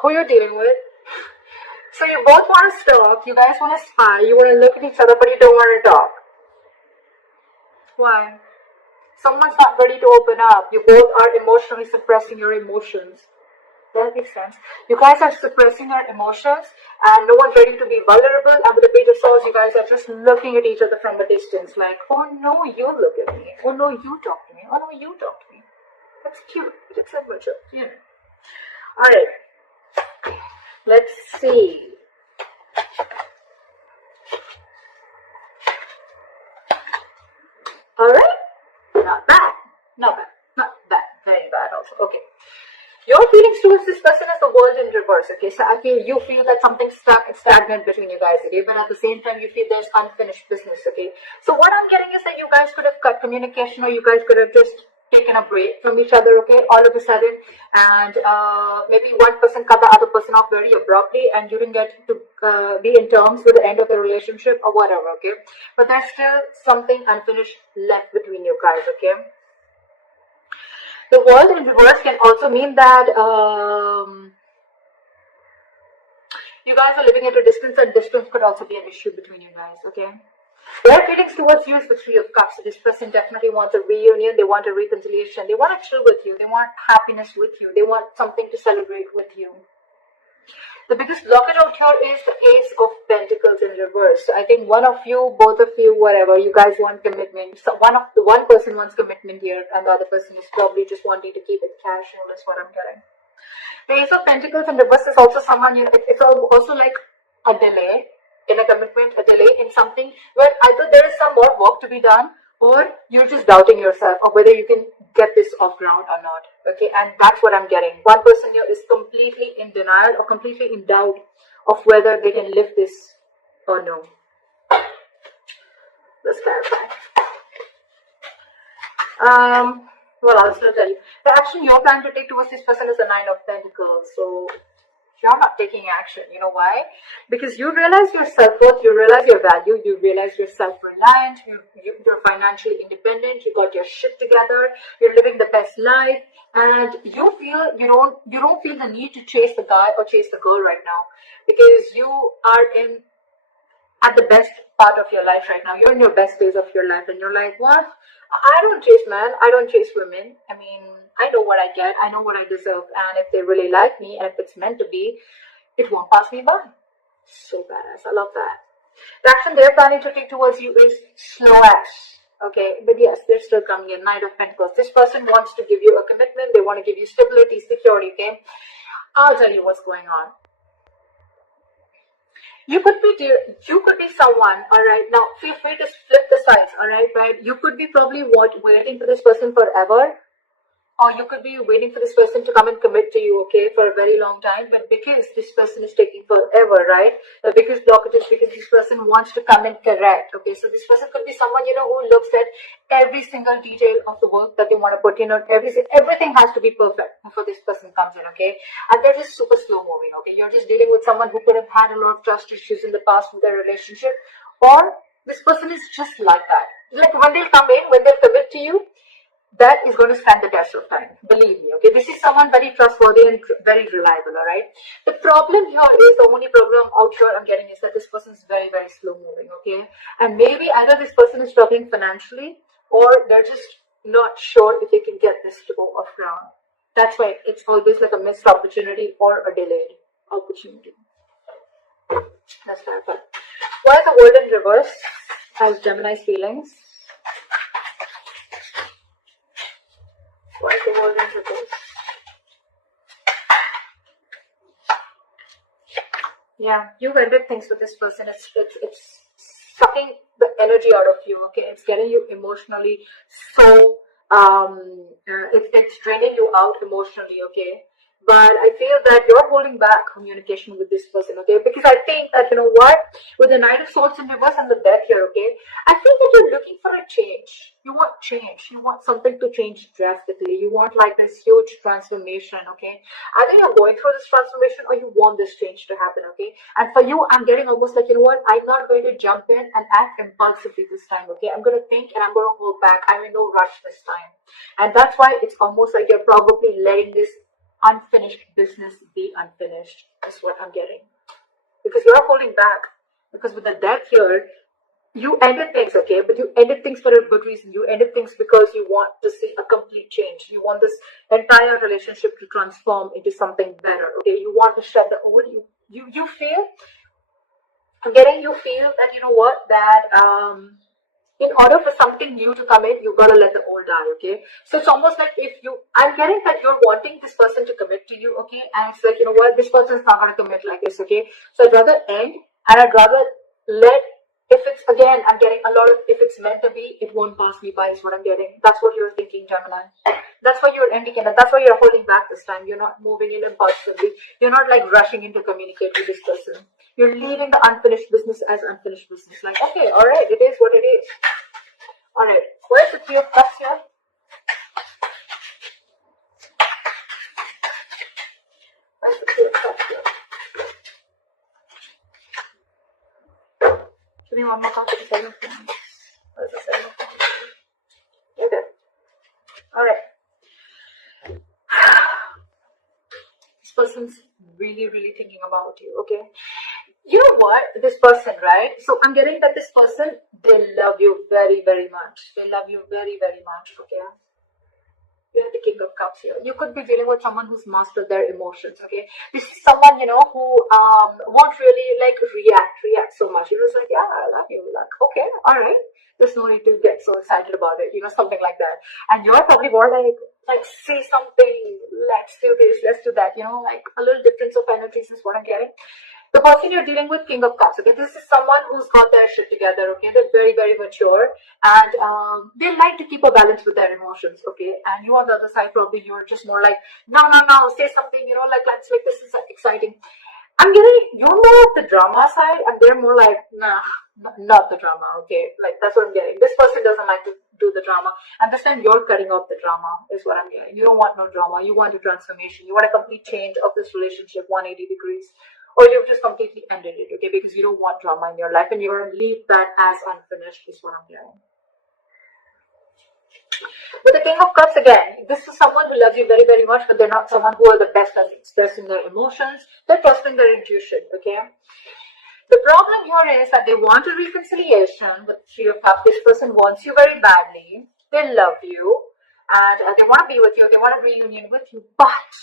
who you're dealing with. So you both want to talk, you guys want to spy, you want to look at each other, but you don't want to talk. Why? Someone's not ready to open up. You both are emotionally suppressing your emotions. That makes sense. You guys are suppressing your emotions and no one's ready to be vulnerable. And with the Page of Swords, you guys are just looking at each other from a distance like, oh no, you look at me. Oh no, you talk to me. Oh no, you talk to me. That's cute. It's so much, you know. Alright. Let's see. Alright. Not bad. Not bad. Not bad. Very bad also. Okay. Your feelings towards this person is the world in reverse, okay? So you feel that something's stuck, it's stagnant between you guys, okay? But at the same time, you feel there's unfinished business, okay? So what I'm getting is that you guys could have cut communication, or you guys could have just taken a break from each other, okay? All of a sudden, and maybe one person cut the other person off very abruptly, and you didn't get to be in terms with the end of the relationship or whatever, okay? But there's still something unfinished left between you guys, okay? The world in reverse can also mean that you guys are living at a distance, and distance could also be an issue between you guys, okay? Their feelings towards you is the Three of Cups. This person definitely wants a reunion, they want a reconciliation, they want to chill with you, they want happiness with you, they want something to celebrate with you. The biggest blockage out here is the Ace of Pentacles in reverse. So I think one of you, both of you, whatever, you guys want commitment. So one person wants commitment here, and the other person is probably just wanting to keep it casual, is what I'm getting. The Ace of Pentacles in reverse is also someone, you know, it's also like a delay in a commitment, a delay in something where either there is some more work to be done, or you're just doubting yourself of whether you can get this off ground or not, okay? And that's what I'm getting. One person here is completely in denial or completely in doubt of whether they can live this or no. Let's clarify. Well, I'll still tell you. The action you're planning to take towards this person is the Nine of Pentacles. So you're not taking action. You know why? Because you realize your self-worth, you realize your value, you realize you're self-reliant, you're financially independent, you got your shit together, you're living the best life, and you feel you don't feel the need to chase the guy or chase the girl right now, because you are at the best part of your life right now. You're in your best phase of your life, and you're like, what? I don't chase men, I don't chase women. I mean, I know what I get, I know what I deserve, and if they really like me, and if it's meant to be, it won't pass me by. So badass, I love that. The action they're planning to take towards you is slow ass. Okay, but yes, they're still coming in. Knight of Pentacles. This person wants to give you a commitment, they want to give you stability, security, okay? I'll tell you what's going on. You could be someone, alright, now feel free to flip the sides, alright, right? You could be probably waiting for this person forever, or you could be waiting for this person to come and commit to you, okay, for a very long time. But because this person is taking forever, right, the biggest blockage is because this person wants to come and correct, okay? So this person could be someone, you know, who looks at every single detail of the work that they want to put in, or everything has to be perfect before this person comes in, okay? And they're just super slow moving, okay? You're just dealing with someone who could have had a lot of trust issues in the past with their relationship, or this person is just like that. Like when they'll come in, when they'll commit to you, that is going to stand the test of time. Believe me, okay? This is someone very trustworthy and very reliable, alright? The problem here is, the only problem out here I'm getting is that this person is very, very slow moving, okay? And maybe either this person is struggling financially, or they're just not sure if they can get this to go off ground. That's why it's always like a missed opportunity or a delayed opportunity. That's clarify. Why is the world in reverse as Gemini's feelings? Why is the world in reverse? Yeah, you've ended things with this person. It's sucking the energy out of you, okay? It's getting you emotionally so, it's draining you out emotionally, okay? But I feel that you're holding back communication with this person, okay? Because I think that, you know what? With the Knight of Swords in reverse and the Death here, okay? I feel that you're looking for a change. You want change. You want something to change drastically. You want like this huge transformation, okay? Either you're going through this transformation or you want this change to happen, okay? And for you, I'm getting almost like, you know what? I'm not going to jump in and act impulsively this time, okay? I'm going to think and I'm going to hold back. I'm in no rush this time. And that's why it's almost like you're probably letting this unfinished business be unfinished, is what I'm getting. Because you're holding back. Because with the death here, you ended things, okay? But you ended things for a good reason. You ended things because you want to see a complete change. You want this entire relationship to transform into something better, okay? You want to shed the old. You feel, I'm getting, you feel that, you know what, that in order for something new to come in, you gotta let the old die, okay? So it's almost like if you, I'm getting that you're wanting this person to commit to you, okay? And it's like, you know what, this person's not gonna commit like this, okay? So I'd rather end, and I'd rather let, if it's, again, I'm getting a lot of, if it's meant to be, it won't pass me by is what I'm getting. That's what you're thinking, Gemini. That's why you're ending it, and that's why you're holding back this time. You're not moving in impulsively. You're not like rushing in to communicate with this person. You're leaving the unfinished business as unfinished business. Like, okay, all right, it is what it is. All right, where's the Three of Cups here? Where's the Three of Cups here? Give me one more card for the Seven of Cups. Where's the Seven of Cups? Okay. All right. This person's really, really thinking about you, okay? You know what? This person, right? So I'm getting that this person, they love you very, very much. They love you very, very much, okay? You have the King of Cups here. You could be dealing with someone who's mastered their emotions, okay? This is someone, you know, who won't really, like, react so much. You're just like, yeah, I love you. Like, okay, all right. There's no need to get so excited about it, you know, something like that. And you're probably more like, see something, let's do this, let's do that, you know, like a little difference of energies is what I'm getting. The person you're dealing with, King of Cups, okay, this is someone who's got their shit together, okay, they're very, very mature, and they like to keep a balance with their emotions, okay, and you on the other side, probably you're just more like, no, say something, you know, like, let's, like, this is exciting. I'm getting, you're more of the drama side, and they're more like, nah, not the drama, okay, like, that's what I'm getting. This person doesn't like to do the drama, and this time you're cutting off the drama, is what I'm getting. You don't want no drama, you want a transformation, you want a complete change of this relationship, 180 degrees. Or you've just completely ended it, okay, because you don't want drama in your life and you're going to leave that as unfinished, is what I'm hearing. With the King of Cups, again, this is someone who loves you very, very much, but they're not someone who are the best at expressing their emotions. They're trusting their intuition, okay? The problem here is that they want a reconciliation with Three of Cups. This person wants you very badly. They love you, and they want to be with you. They want a reunion with you, but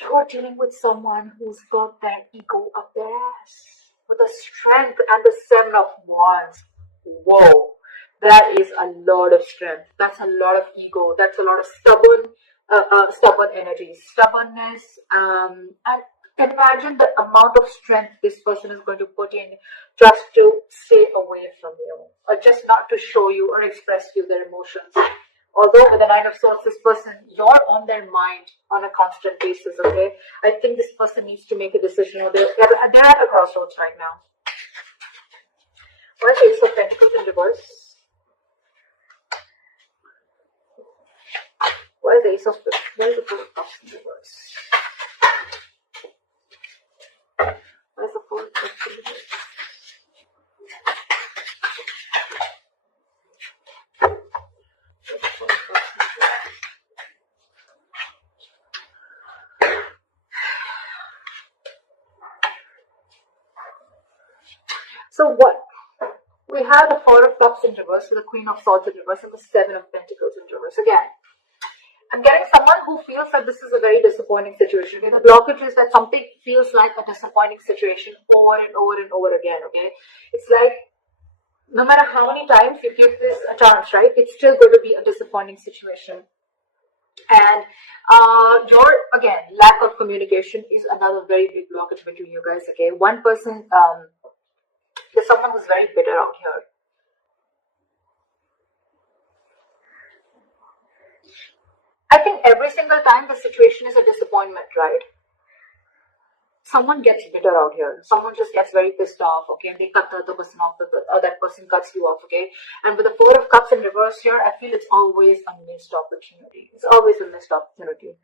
you're dealing with someone who's got their ego up their ass with the strength and the Seven of Wands. Whoa, that is a lot of strength. That's a lot of ego. That's a lot of stubborn energy, stubbornness. And imagine the amount of strength this person is going to put in just to stay away from you, or just not to show you or express to you their emotions. Although with the Nine of Swords, this person, you're on their mind on a constant basis, okay? I think this person needs to make a decision, or they're at a crossroads right now. Where's the Ace of Pentacles in reverse? Where's the Ace of Where's the Four of Cups in reverse? Where's the Four of Cups in reverse? So what? We have the Four of Cups in reverse, so the Queen of Swords in reverse, and the Seven of Pentacles in reverse. Again, I'm getting someone who feels that this is a very disappointing situation. Okay? The blockage is that something feels like a disappointing situation over and over and over again, okay? It's like, no matter how many times you give this a chance, right, it's still going to be a disappointing situation. And again, lack of communication is another very big blockage between you guys, okay? One person, there's someone who's very bitter out here. I think every single time the situation is a disappointment, right? Someone gets bitter out here. Someone just gets very pissed off, okay? And they cut the other person off, or that person cuts you off, okay? And with the Four of Cups in reverse here, I feel it's always a missed opportunity. It's always a missed opportunity.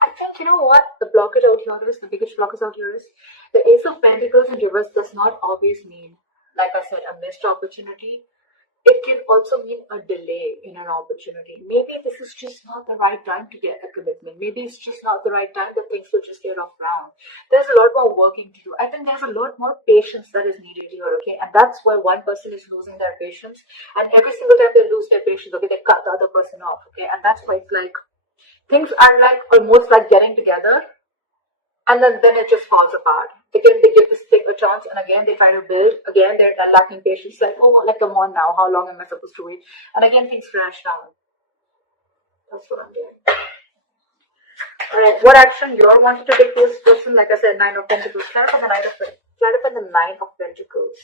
I think, you know what, the blockage out here is, the biggest blockage out here is, the Ace of Pentacles in reverse does not always mean, like I said, a missed opportunity. it can also mean a delay in an opportunity. Maybe this is just not the right time to get a commitment. Maybe it's just not the right time that things will just get off ground. There's a lot more working to do. I think there's a lot more patience that is needed here, okay? And that's where one person is losing their patience. And every single time they lose their patience, okay, they cut the other person off, okay? And that's why it's like, things are like almost like getting together, and then it just falls apart. Again, they give this thing a chance, and again they try to build. Again, they're lacking patience. Like, oh, like, come on now, how long am I supposed to wait? And again, things crash down. That's what I'm doing. Alright, what action you're wanting to take this person? Like I said, 9 of Pentacles. Clarify the 9 of Pentacles. Clarify the 9 of Pentacles.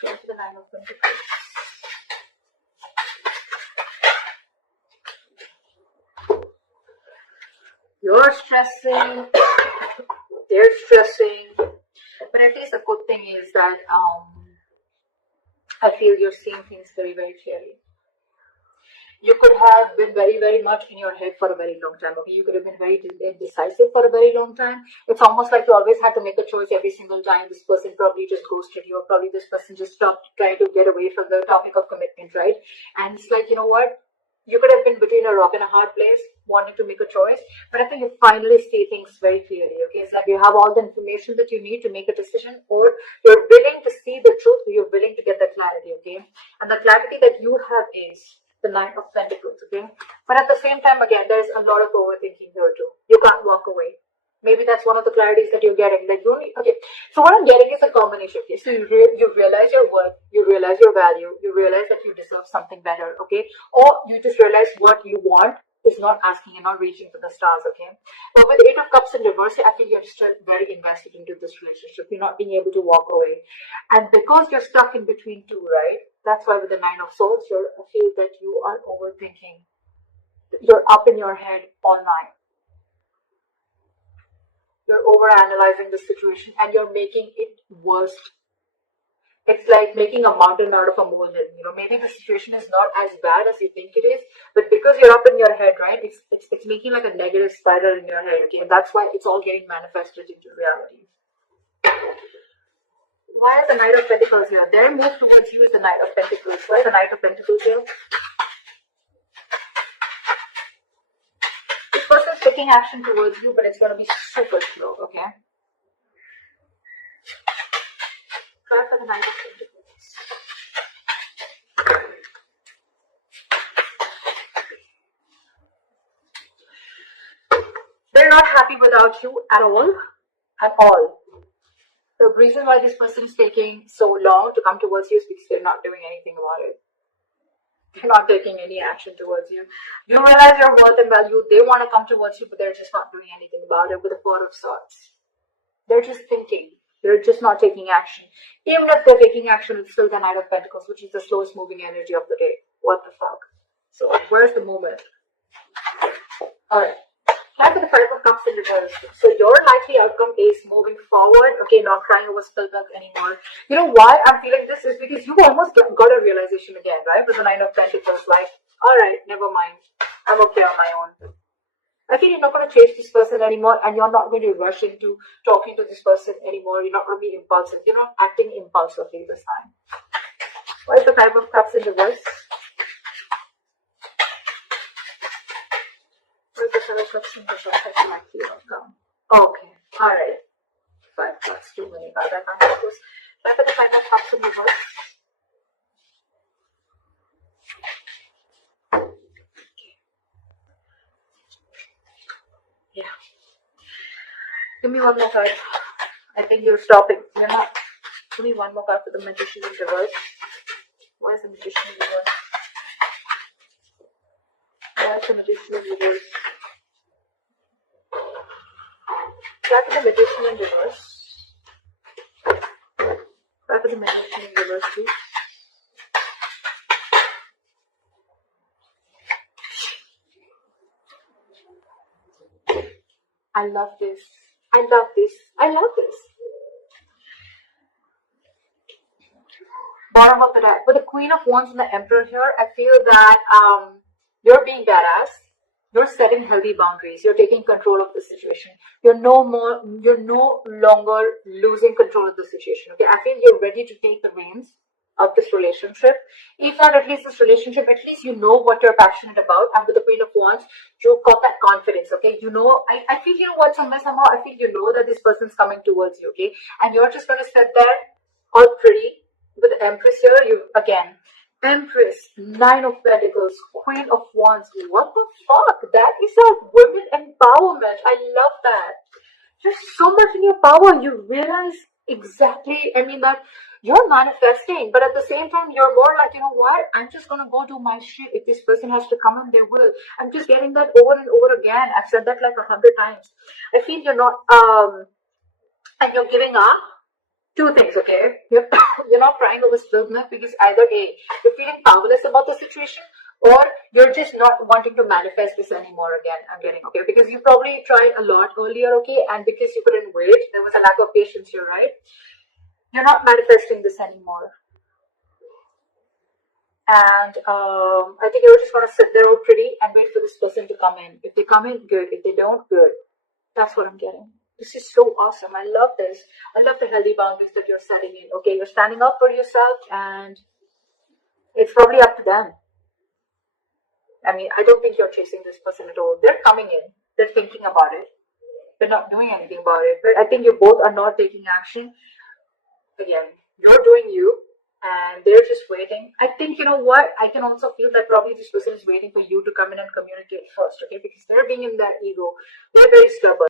Clarify the 9 of Pentacles. You're stressing, they're stressing, but at least the good thing is that I feel you're seeing things very, very clearly. You could have been very, very much in your head for a very long time. Okay, you could have been very indecisive for a very long time. It's almost like you always had to make a choice every single time. This person probably just ghosted you, or probably this person just stopped trying to get away from the topic of commitment, right? And it's like, you know what? You could have been between a rock and a hard place, wanting to make a choice, but I think you finally see things very clearly, okay? It's like you have all the information that you need to make a decision, or you're willing to see the truth, you're willing to get the clarity, okay? And the clarity that you have is the 9 of Pentacles, okay? But at the same time, again, there's a lot of overthinking here too. You can't walk away. Maybe that's one of the clarities that you're getting. That you need, okay. So what I'm getting is a combination. Okay, so you realize your worth, you realize your value, you realize that you deserve something better. Okay, or you just realize what you want is not asking and not reaching for the stars. Okay, but with 8 of Cups in reverse, I feel you're still very invested into this relationship. You're not being able to walk away, and because you're stuck in between two, right? That's why with the 9 of Swords, I feel that you are overthinking. You're up in your head all night. You're overanalyzing the situation and you're making it worse. It's like making a mountain out of a molehill. You know, maybe the situation is not as bad as you think it is, but because you're up in your head, right? It's making like a negative spiral in your head. Okay, and that's why it's all getting manifested into reality. Why is the Knight of Pentacles here? Their move towards you is the Knight of Pentacles. Why is the Knight of Pentacles here? Person's taking action towards you, but it's going to be super slow, okay? Try for the Knight of Pentacles. They're not happy without you at all. At all. The reason why this person is taking so long to come towards you is because they're not doing anything about it. They're not taking any action towards you. You realize your worth and value. They want to come towards you, but they're just not doing anything about it with the 4 of Swords. They're just thinking. They're just not taking action. Even if they're taking action, it's still the Knight of Pentacles, which is the slowest moving energy of the day. What the fuck? So, where's the movement? Alright. Time for the 5 of Cups in reverse. So your likely outcome is moving forward. Okay, not crying over spilled milk anymore. You know why I'm feeling this is because you almost got a realization again, right? With the 9 of Pentacles, like, alright, never mind. I'm okay on my own. I feel you're not going to chase this person anymore, and you're not going to rush into talking to this person anymore. You're not going to be impulsive. You're not acting impulsively this time. Why is the 5 of Cups in reverse? Okay, alright. 5 plus too many. I can't have this. Try for the 5 of Cups in reverse. Yeah. Give me one more card. I think you're stopping. You're not. Give me one more card for the Magician in reverse. Why is the Magician in reverse? Why is the Magician in reverse? Try for the Magician in reverse. Try for the Magician in reverse, please. I love this. I love this. I love this. Bottom of the deck. With the Queen of Wands and the Emperor here, I feel that you're being badass. You're setting healthy boundaries. You're taking control of the situation. You're no longer losing control of the situation. Okay, I feel you're ready to take the reins of this relationship. If not at least this relationship, at least you know what you're passionate about. And with the Queen of Wands, you've got that confidence. Okay, you know, I feel, you know what, somehow I feel you know that this person's coming towards you. Okay, and you're just gonna sit there all pretty with the Empress here. You again. Empress, Nine of Pentacles, Queen of Wands. What the fuck? That is a women empowerment. I love that. There's so much in your power. You realize exactly, I mean, that you're manifesting, but at the same time, you're more like, you know what? I'm just gonna go do my shit. If this person has to come in, they will. I'm just getting that over and over again. I've said that like 100 times. I feel you're not, and you're giving up. Two things, okay? You're not crying over spilled milk because either A, you're feeling powerless about the situation, or you're just not wanting to manifest this anymore again. I'm getting, okay? Because you probably tried a lot earlier, okay? And because you couldn't wait, there was a lack of patience here, right? You're not manifesting this anymore. And I think you're just going to sit there all pretty and wait for this person to come in. If they come in, good. If they don't, good. That's what I'm getting. This is so awesome. I love this. I love the healthy boundaries that you're setting in. Okay, you're standing up for yourself, and it's probably up to them. I mean, I don't think you're chasing this person at all. They're coming in. They're thinking about it. They're not doing anything about it. But I think you both are not taking action. Again, you're doing you, and they're just waiting. I think, you know what? I can also feel that probably this person is waiting for you to come in and communicate first, okay? Because they're being in their ego. They're very stubborn.